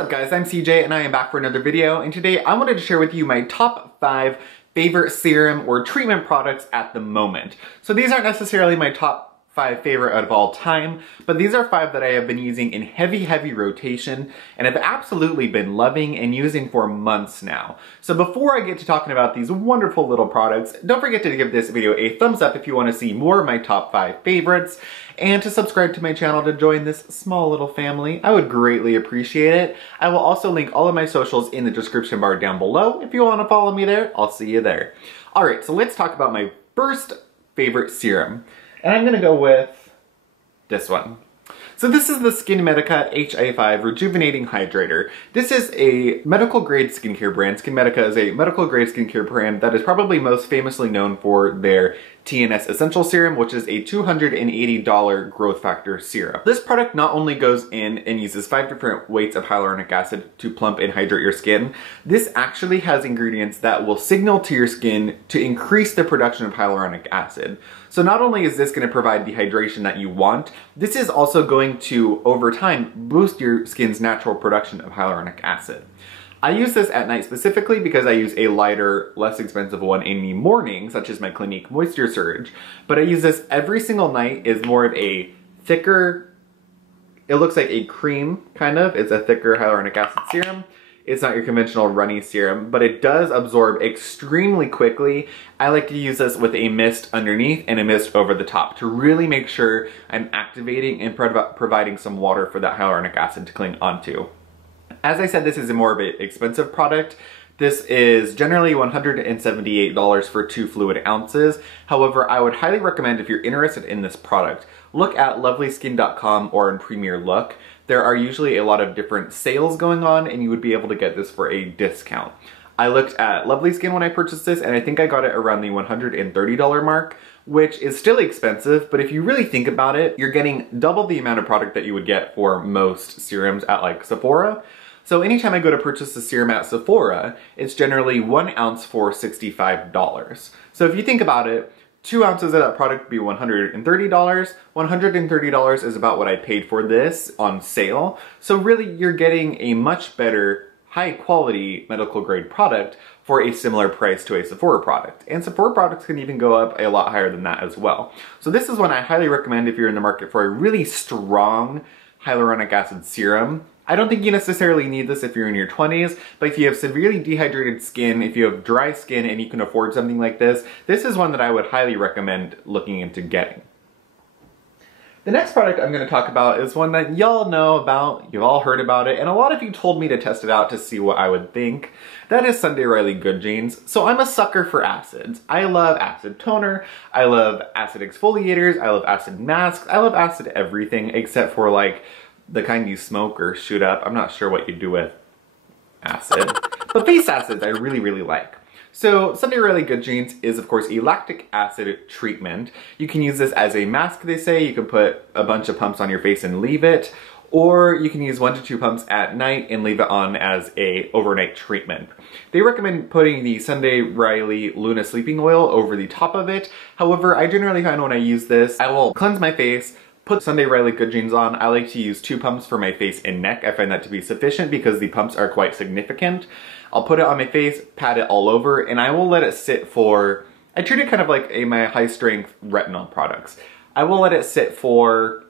What's up guys, I'm CJ and I am back for another video, and today I wanted to share with you my top 5 favorite serum or treatment products at the moment. So these aren't necessarily my top 5 favorite out of all time, but these are 5 that I have been using in heavy rotation and have absolutely been loving and using for months now. So before I get to talking about these wonderful little products, don't forget to give this video a thumbs up if you want to see more of my top 5 favorites, and to subscribe to my channel to join this small little family. I would greatly appreciate it. I will also link all of my socials in the description bar down below. If you want to follow me there, I'll see you there. Alright, so let's talk about my first favorite serum. And I'm gonna go with this one. So this is the SkinMedica HA5 Rejuvenating Hydrator. This is a medical grade skincare brand. SkinMedica is a medical grade skincare brand that is probably most famously known for their TNS Essential Serum, which is a $280 growth factor serum. This product not only goes in and uses 5 different weights of hyaluronic acid to plump and hydrate your skin, this actually has ingredients that will signal to your skin to increase the production of hyaluronic acid. So not only is this going to provide the hydration that you want, this is also going to, over time, boost your skin's natural production of hyaluronic acid. I use this at night specifically because I use a lighter, less expensive one in the morning, such as my Clinique Moisture Surge. But I use this every single night. It's more of a thicker, it looks like a cream, kind of. It's a thicker hyaluronic acid serum. It's not your conventional runny serum, but it does absorb extremely quickly. I like to use this with a mist underneath and a mist over the top to really make sure I'm activating and providing some water for that hyaluronic acid to cling onto. As I said, this is a more of an expensive product. This is generally $178 for 2 fluid ounces. However, I would highly recommend, if you're interested in this product, look at lovelyskin.com or in Premier Look. There are usually a lot of different sales going on and you would be able to get this for a discount. I looked at Lovely Skin when I purchased this and I think I got it around the $130 mark, which is still expensive, but if you really think about it, you're getting double the amount of product that you would get for most serums at like Sephora. So anytime I go to purchase a serum at Sephora, it's generally 1 ounce for $65. So if you think about it, 2 ounces of that product would be $130. $130 is about what I paid for this on sale. So really you're getting a much better, high quality medical grade product for a similar price to a Sephora product. And Sephora products can even go up a lot higher than that as well. So this is one I highly recommend if you're in the market for a really strong hyaluronic acid serum. I don't think you necessarily need this if you're in your 20s, but if you have severely dehydrated skin, if you have dry skin and you can afford something like this, this is one that I would highly recommend looking into getting. The next product I'm going to talk about is one that y'all know about, you've all heard about it, and a lot of you told me to test it out to see what I would think. That is Sunday Riley Good Genes. So I'm a sucker for acids. I love acid toner, I love acid exfoliators, I love acid masks, I love acid everything except for like the kind you smoke or shoot up. I'm not sure what you do with acid. But face acids I really like. So Sunday Riley Good Genes is of course a lactic acid treatment. You can use this as a mask, they say. You can put a bunch of pumps on your face and leave it. Or you can use 1 to 2 pumps at night and leave it on as a overnight treatment. They recommend putting the Sunday Riley Luna Sleeping Oil over the top of it. However, I generally find when I use this, I will cleanse my face, put Sunday Riley Good Genes on. I like to use 2 pumps for my face and neck. I find that to be sufficient because the pumps are quite significant. I'll put it on my face, pat it all over, and I will let it sit for, I treat it kind of like my high strength retinol products. I will let it sit for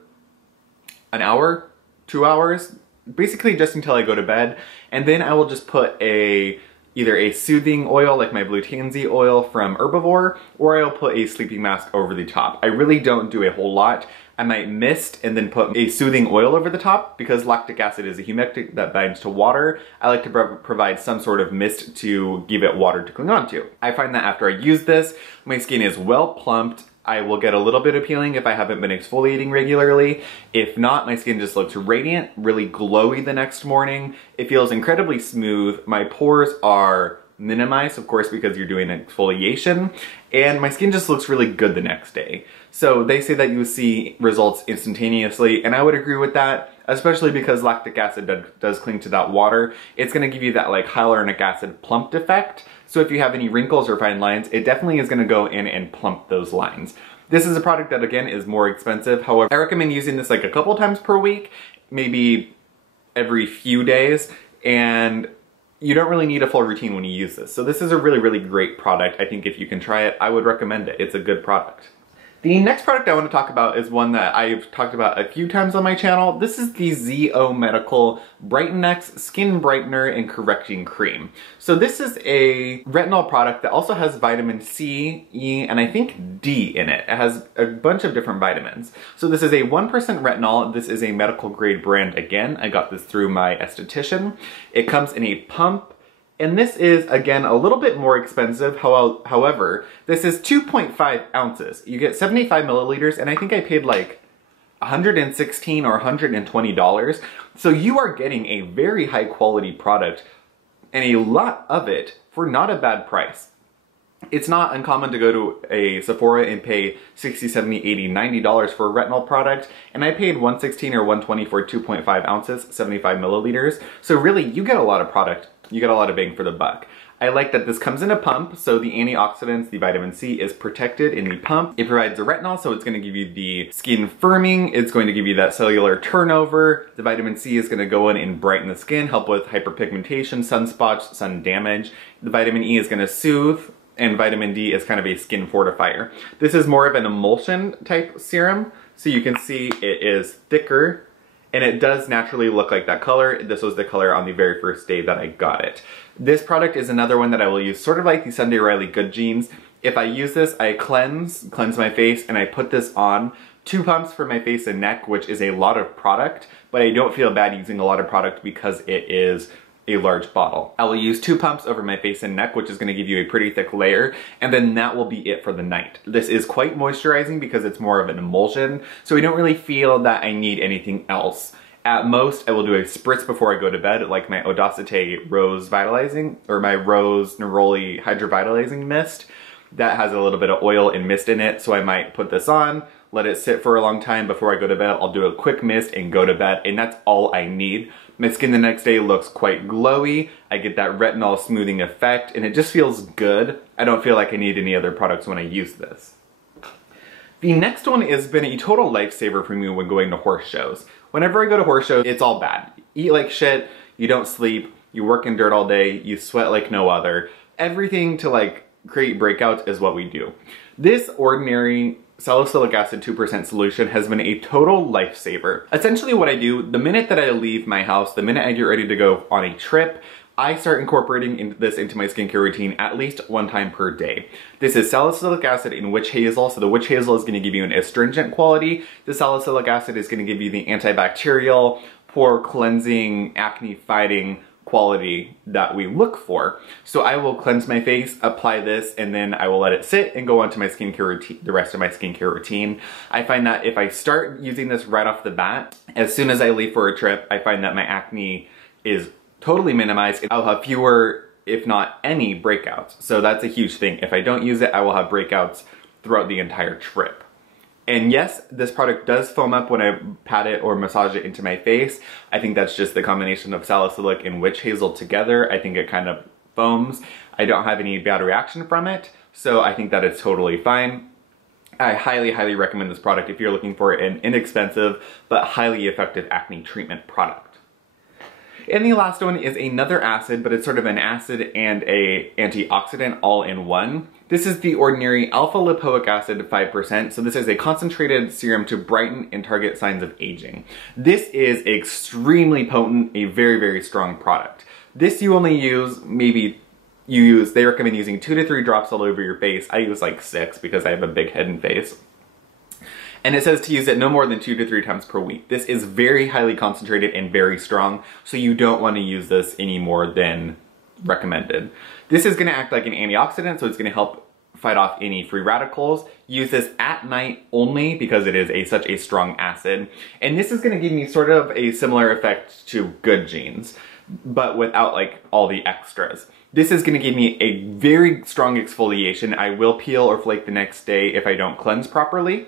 an hour, 2 hours, basically just until I go to bed, and then I will just put either a soothing oil like my Blue Tansy oil from Herbivore, or I'll put a sleeping mask over the top. I really don't do a whole lot. I might mist and then put a soothing oil over the top because lactic acid is a humectant that binds to water. I like to provide some sort of mist to give it water to cling onto. I find that after I use this, my skin is well plumped. I will get a little bit of peeling if I haven't been exfoliating regularly. If not, my skin just looks radiant, really glowy the next morning. It feels incredibly smooth. My pores are minimized, of course, because you're doing exfoliation, and my skin just looks really good the next day. So they say that you see results instantaneously, and I would agree with that, especially because lactic acid does cling to that water. It's going to give you that like hyaluronic acid plumped effect. So if you have any wrinkles or fine lines, it definitely is going to go in and plump those lines. This is a product that again is more expensive. However, I recommend using this like a couple times per week, maybe every few days, and you don't really need a full routine when you use this. So this is a really, really great product. I think if you can try it, I would recommend it. It's a good product. The next product I want to talk about is one that I've talked about a few times on my channel. This is the Zeo Medical BrightNEX Skin Brightener and Correcting Cream. So this is a retinol product that also has vitamin C, E, and I think D in it. It has a bunch of different vitamins. So this is a 1% retinol. This is a medical grade brand again. I got this through my esthetician. It comes in a pump. And this is, again, a little bit more expensive. However, this is 2.5 ounces. You get 75 milliliters, and I think I paid like $116 or $120. So you are getting a very high quality product and a lot of it for not a bad price. It's not uncommon to go to a Sephora and pay $60, $70, $80, $90 for a retinol product, and I paid $116 or $120 for 2.5 ounces, 75 milliliters. So really, you get a lot of product. You get a lot of bang for the buck. I like that this comes in a pump, so the antioxidants, the vitamin C, is protected in the pump. It provides the retinol, so it's going to give you the skin firming. It's going to give you that cellular turnover. The vitamin C is going to go in and brighten the skin, help with hyperpigmentation, sunspots, sun damage. The vitamin E is going to soothe, and vitamin D is kind of a skin fortifier. This is more of an emulsion type serum, so you can see it is thicker, and it does naturally look like that color. This was the color on the very first day that I got it. This product is another one that I will use sort of like the Sunday Riley Good Genes. If I use this, I cleanse my face, and I put this on 2 pumps for my face and neck, which is a lot of product, but I don't feel bad using a lot of product because it is a large bottle. I will use 2 pumps over my face and neck, which is going to give you a pretty thick layer, and then that will be it for the night. This is quite moisturizing because it's more of an emulsion, so I don't really feel that I need anything else. At most, I will do a spritz before I go to bed, like my Audacity Rose Vitalizing, or my Rose Neroli Hydrovitalizing Mist. That has a little bit of oil and mist in it, so I might put this on, let it sit for a long time before I go to bed. I'll do a quick mist and go to bed, and that's all I need. My skin the next day looks quite glowy. I get that retinol smoothing effect, and it just feels good. I don't feel like I need any other products when I use this. The next one has been a total lifesaver for me when going to horse shows. Whenever I go to horse shows, it's all bad. You eat like shit, you don't sleep, you work in dirt all day, you sweat like no other. Everything to like create breakouts is what we do. This ordinary Salicylic Acid 2% solution has been a total lifesaver. Essentially what I do, the minute that I leave my house, the minute I get ready to go on a trip, I start incorporating this into my skincare routine at least 1 time per day. This is salicylic acid and witch hazel, so the witch hazel is going to give you an astringent quality. The salicylic acid is going to give you the antibacterial, pore cleansing, acne fighting quality that we look for. So I will cleanse my face, apply this, and then I will let it sit and go on to my skincare routine, the rest of my skincare routine. I find that if I start using this right off the bat, as soon as I leave for a trip, I find that my acne is totally minimized. I'll have fewer, if not any, breakouts. So that's a huge thing. If I don't use it, I will have breakouts throughout the entire trip. And yes, this product does foam up when I pat it or massage it into my face. I think that's just the combination of salicylic and witch hazel together. I think it kind of foams. I don't have any bad reaction from it, so I think that it's totally fine. I highly, highly recommend this product if you're looking for an inexpensive but highly effective acne treatment product. And the last one is another acid, but it's sort of an acid and an antioxidant all in one. This is the ordinary alpha lipoic acid 5%, so this is a concentrated serum to brighten and target signs of aging. This is extremely potent, a very, very strong product. This you only use, they recommend using 2 to 3 drops all over your face. I use like 6 because I have a big head and face. And it says to use it no more than 2 to 3 times per week. This is very highly concentrated and very strong, so you don't want to use this any more than recommended. This is going to act like an antioxidant, so it's going to help fight off any free radicals. Use this at night only because it is such a strong acid. And this is going to give me sort of a similar effect to Good Genes, but without like all the extras. This is going to give me a very strong exfoliation. I will peel or flake the next day if I don't cleanse properly.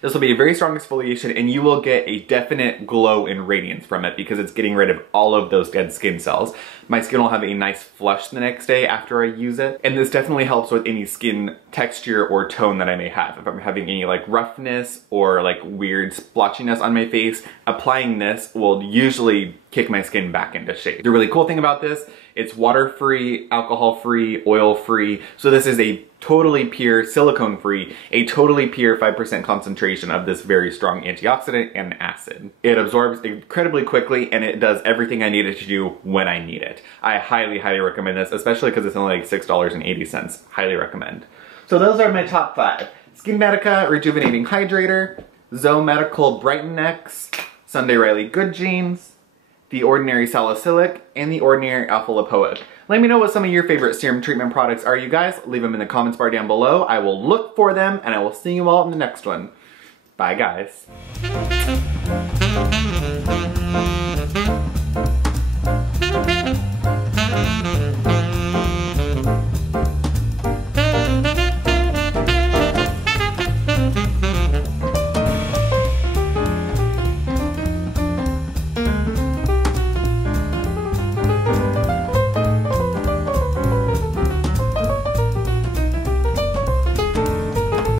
This will be a very strong exfoliation and you will get a definite glow and radiance from it because it's getting rid of all of those dead skin cells. My skin will have a nice flush the next day after I use it. And this definitely helps with any skin texture or tone that I may have. If I'm having any like roughness or like weird splotchiness on my face, applying this will usually kick my skin back into shape. The really cool thing about this, it's water-free, alcohol-free, oil-free. So this is a totally pure, silicone-free, a totally pure 5% concentration of this very strong antioxidant and acid. It absorbs incredibly quickly and it does everything I need it to do when I need it. I highly, highly recommend this, especially because it's only like $6.80. Highly recommend. So those are my top 5. SkinMedica Rejuvenating Hydrator, Zeo Medical BrightNEX, Sunday Riley Good Genes, The Ordinary Salicylic, and The Ordinary Alpha Lipoic. Let me know what some of your favorite serum treatment products are, you guys. Leave them in the comments bar down below. I will look for them, and I will see you all in the next one. Bye, guys.